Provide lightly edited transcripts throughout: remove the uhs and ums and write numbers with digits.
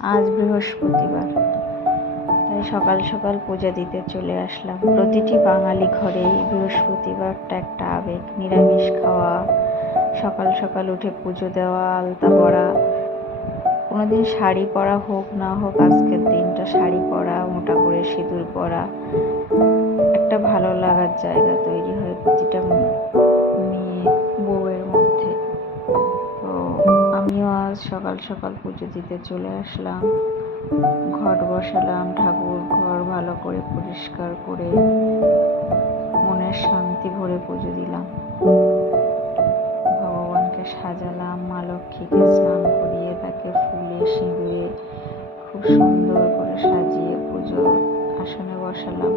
আজ বৃহস্পতিবার, তাই সকাল সকাল পূজা দিতে চলে আসলাম। প্রতিটি বাঙালি ঘরেই বৃহস্পতিবারটা একটা আবেগ। নিরামিষ খাওয়া, সকাল সকাল উঠে পুজো দেওয়া, আলতা পরা, কোনোদিন শাড়ি পরা হোক না হোক, আজকের দিনটা শাড়ি পরা, মোটা করে সিঁদুর পরা, একটা ভালো লাগার জায়গা তৈরি হয় প্রতিটা মেয়ে বউয়ের মধ্যে। তো আমিও আজ সকাল সকাল পুজো দিতে চলে আসলাম। ঘট বসালাম, ঠাকুর ঘর ভালো করে পরিষ্কার করে মনের শান্তি ভরে পুজো দিলাম। ভগবানকে সাজালাম, মা লক্ষ্মীকে স্নান করিয়ে তাকে ফুলে সিঁদুরে খুব সুন্দর করে সাজিয়ে পুজো আসনে বসালাম।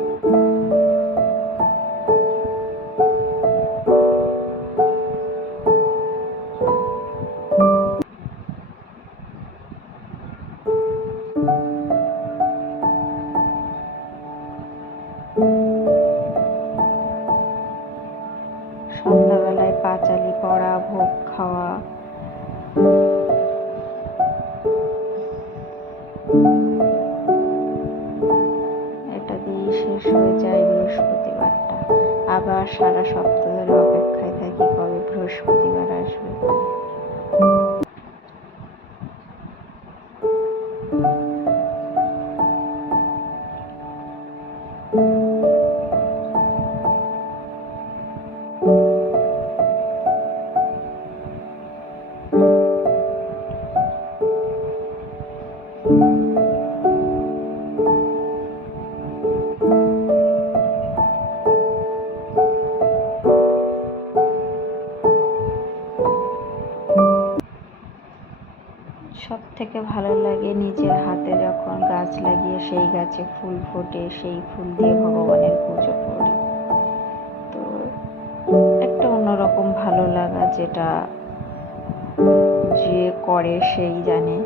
সন্ধ্যাবেলায় পাঁচালি পড়া, ভোগ খাওয়া, এটা দিয়েই শেষ হয়ে যায় বৃহস্পতিবারটা। আবার সারা সপ্তাহ ধরে অপেক্ষায় থাকি কবে বৃহস্পতিবার আসবে। সব থেকে ভালো লাগে নিজের হাতে যখন গাছ লাগিয়ে সেই গাছে ফুল ফোটে, সেই ফুল দিয়ে ভগবানের পুজো করি। তো একটা অন্যরকম ভালো লাগা, যেটা যে করে সেই জানে।